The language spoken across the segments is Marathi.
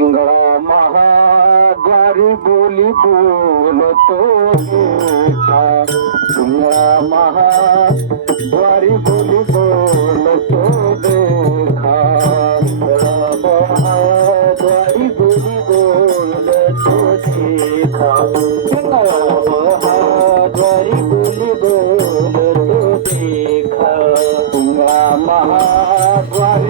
इंगळा महाद्वारी बोली बोलतो देखा इंगळा महाद्वारी बोली बोलतो देखा इंगळा महाद्वारी बोली बोलतो देखा इंगळा महाद्वारी बोली बोलतो देखा इंगळा महाद्वारी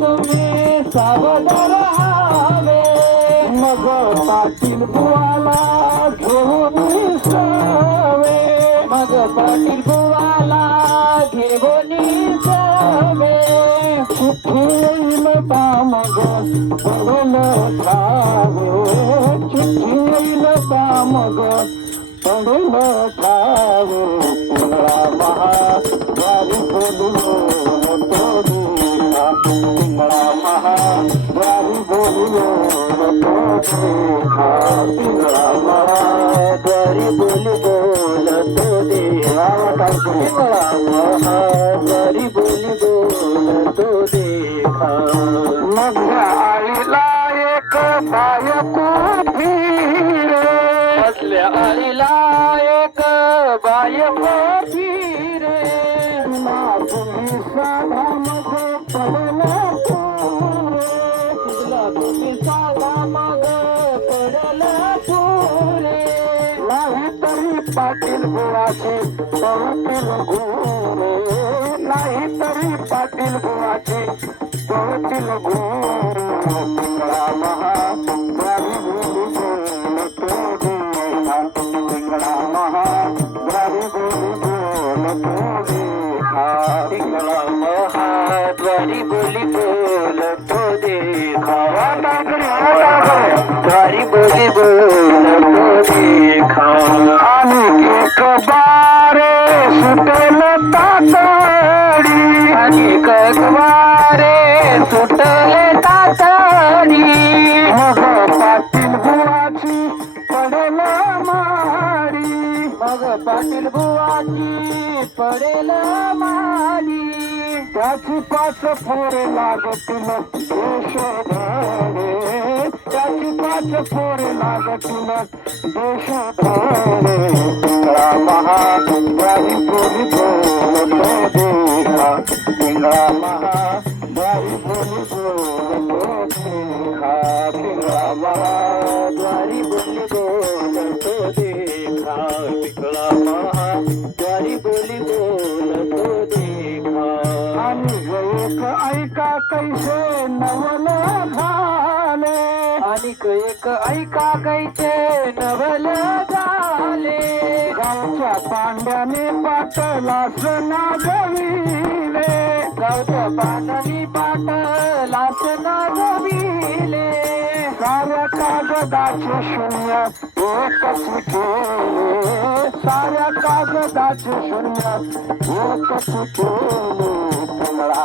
तुम्ही राहावे मग पाटील बुवा मग पाटील बुवाला घेऊन सावे चिठ्ठी येईल बा मग पडून ठावे. चिठ्ठी येईल बा बोलून बोलून बोली बोलतो देखा इंगळा महाद्वारी बोली बोलतो देखा मग आईला एक बायको फिरे असल्या आईला एक बायको फिरे तुम्ही साधा मग पडला तुला तुम्ही साधा तरी पाटील गुळाचे पवतील गुरे नाही तरी पाटील गुळाचे पवतील गुरे पिंगळा महा द्वारी बोली बोलतो देखा पिंगळा महा द्वारी बोली बोलतो देखा पिंगळा महा द्वारी बोली बोलतो देखा द्वारी बोली बोलतो देखा तातडी आणि कगवारे सुटले तातडी. मग पाटील बुवाची पडेल मारी मग पाटील बुवाची पडेल मारी त्याची पाच फोरे लागतील देश धाडे त्याची पाच फोरे लागतील देश धाडे पिंगळा महाद्वारी बोली बोलतो देखा पिंगळा ऐका कैसे नवल झाले? आणि एक ऐका कैसे नवल झाले? गावच्या पांड्याने पाटलास नागविले गावच्या पांड्याने पाटलास नागविले साऱ्या कागदाचे शून्य एकच केले. साऱ्या कागदाचे शून्य एकच केले. पिंगळा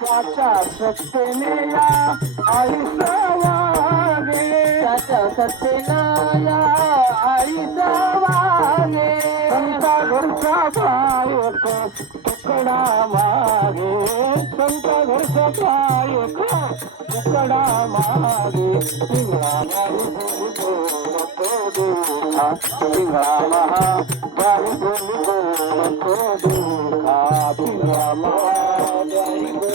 त्याच्या सत्तेने या आईचा वागे त्याच्या सत्तेला आईचा वागे संता घरचा पायक तुकडा मागे संता घरचा पायक तुकडा मागे पिंगळा पिंगळा महा गारी बोली बोलतो दुखा पिंगळा महा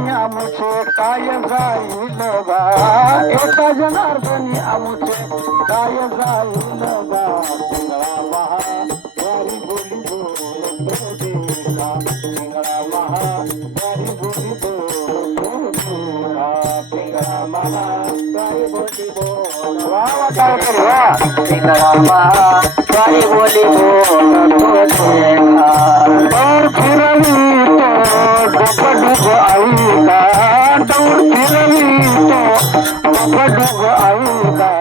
amuce kayan zayi loba ita janar bani amuce kayan zayi loba गाडी बोली तर फिरवी तो डुबडुब आई का? दौड फिरवी तो डुबडुब आई का?